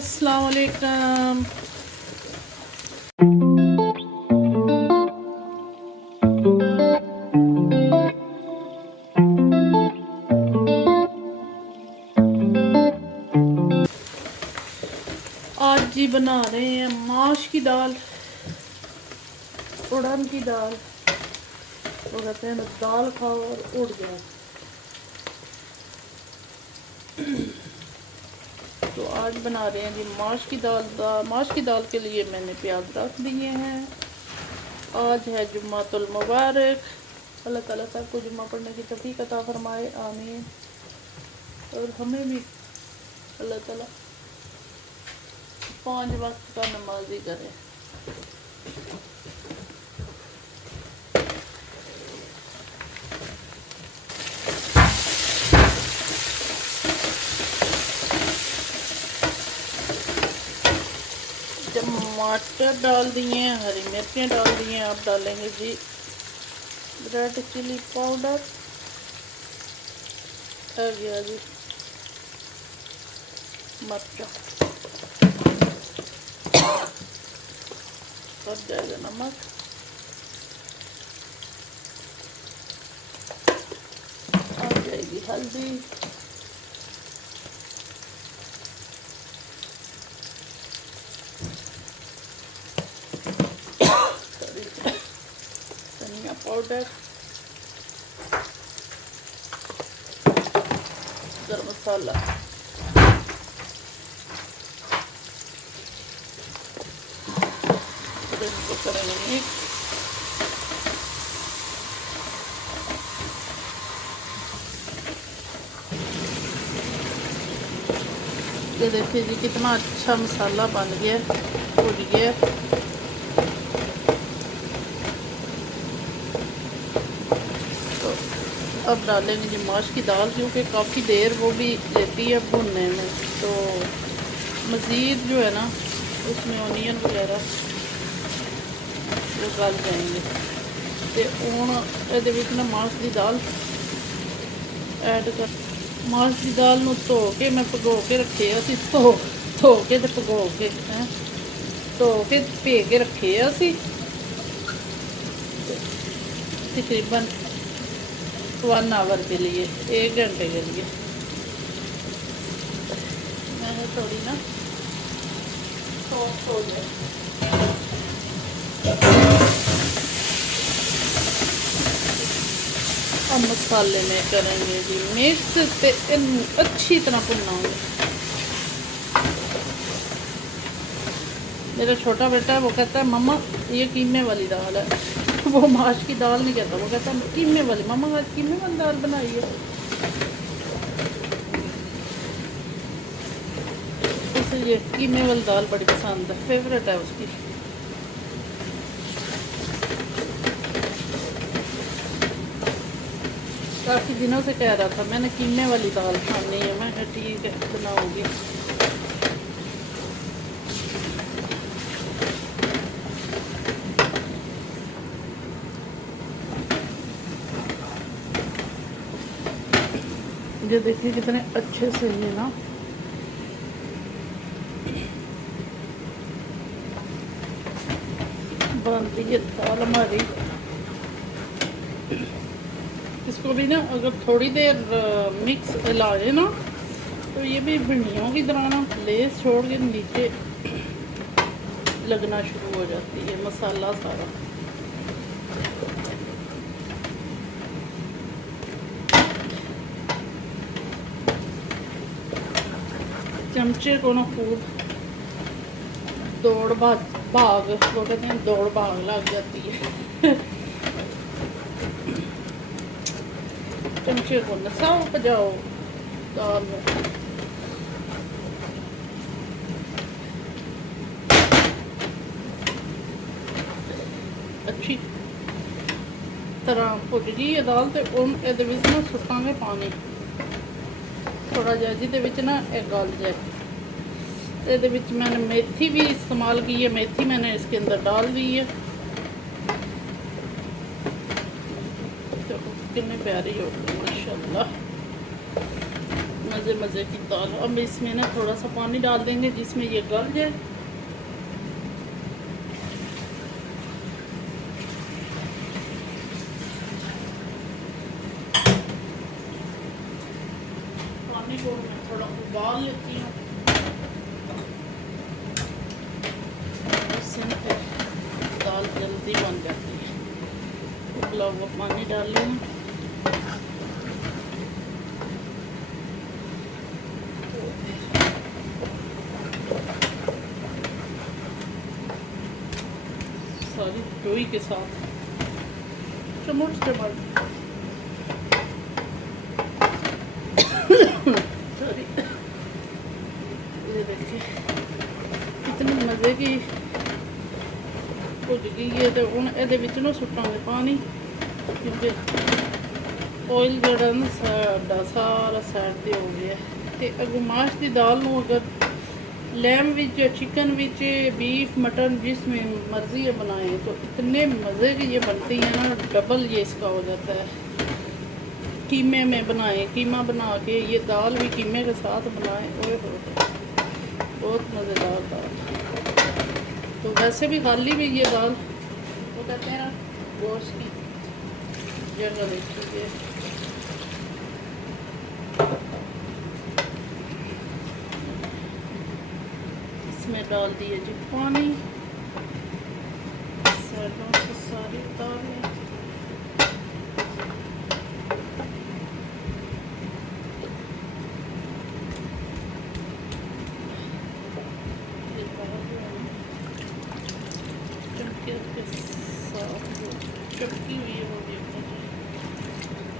अस्सलाम वालेकुम। आज जी बना रहे हैं माश की दाल, उड़द की दाल। तो कहते हैं दाल खाओ और उड़ जाओ। तो आज बना रहे हैं जी माश की दाल। माश की दाल के लिए मैंने प्याज रख दिए हैं। आज है जुम्मातुल मुबारक। अल्लाह ताला सबको जुम्मा पढ़ने की तौफीक अता फरमाए, आमीन। और हमें भी अल्लाह ताला 5 वक्त का नमाजी करे। टमाटर डाल दिए हैं, हरी मिर्चें डाल दिए हैं। आप डालेंगे जी रेड चिली पाउडर। आ गया जी मिर्चा, और जाएगा नमक। आ जाएगी हल्दी, धनिया पाउडर, गरम मसाला। इसको करेंगे मिक्स। ये देखिए जी कितना अच्छा मसाला बन गया, भुन गया। तो अब डालेंगे जी माश की दाल, क्योंकि काफ़ी देर वो भी लेती है भुनने में। तो मज़ीद जो है ना उसमें ओनियन वगैरह वो गल जाएंगे। तो हुण इहदे विच ना माश की दाल ऐड कर। माश की दाल नूं धो के मैं भगो के रखे असी, धो के ते भगो के हैं, धो के भे के रखे असी तकरीबन 1 आवर के लिए, 1 घंटे के लिए। मैंने थोड़ी ना सॉफ्ट हो जाए। अब मसाले में करेंगे जी मिक्स ते अच्छी तरह भुनाऊंगे। मेरा छोटा बेटा है, वो कहता है मम्मा ये कीमे वाली दाल है। वो माश की दाल नहीं कहता, वो कहता है कीमे वाली। मम्मा आज कीमे वाली दाल बनाई है। इसलिए कीमे वाली दाल बड़ी पसंद है, फेवरेट है उसकी। काफ़ी दिनों से कह रहा था मैंने कीमे वाली दाल खानी है। मैं कहा ठीक है बनाऊंगी। ये देखिए कितने अच्छे से ये ना बनती है दाल हमारी। इसको भी ना अगर थोड़ी देर मिक्स हिलाए ना तो ये भी भिंडियों की तरह ना लेस छोड़ के नीचे लगना शुरू हो जाती है मसाला सारा। चमचे को ना खूब दौड़ भाग वो कहते हैं दौड़ भाग लग जाती है। चमचे को नसाओ पजाओ दाल में। अच्छी तरह भुज गई है दाल। तो हम ਇਹਦੇ ਵਿੱਚ ना सुटांगे पानी थोड़ा जिहा जिहदे विच ना गल जाए। ਇਹਦੇ ਵਿੱਚ मैंने मेथी भी इस्तेमाल की है, मेथी मैंने इसके अंदर डाल दी है। तो कितनी प्यारी हो गई माशाल्लाह। मज़े मज़े की दाल। अब इसमें ना थोड़ा सा पानी डाल देंगे जिसमें ये गल जाए। पानी को मैं थोड़ा उबाल लेती हूँ, इससे फिर दाल जल्दी बन जाती है। उबला हुआ पानी डाल लेंगे। सारी दोई के साथ चम्मच सॉरी, ये देखिए कितनी मज़े की भुज गई है। तो हूँ ये सुटांगे पानी, क्योंकि ऑयल जड़ा ना साडा सारा साइड से हो गया। तो अगो माश की दाल नूं अगर लैम विच, चिकन विच, बीफ, मटन जिसमें मर्जी है बनाए तो इतने मज़े की ये बनती है ना, डबल ये इसका हो जाता है। कीमे में बनाए, कीमा बना के ये दाल भी कीमे के साथ बनाए, ओए हो बहुत मज़ेदार दाल। तो वैसे भी खाली भी ये दाल वो कहते हैं ना गोश्त की जगह देखिए। इसमें डाल दिए जी पानी, साइडों से सारी दाल है। ये दाल जो है ना चमके के साथ जो चपकी हुई है वो देखो जी।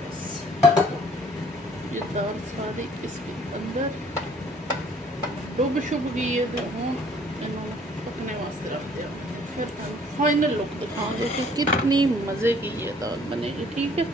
बस ये दाल सारी इसके अंदर डुब शुब गई है। तो हूँ इन्होंने पकने वास्ते रख दिया। फिर फाइनल लुक दिखाऊंगे कि कितनी मज़े की ये दाल बनेगी। ठीक है।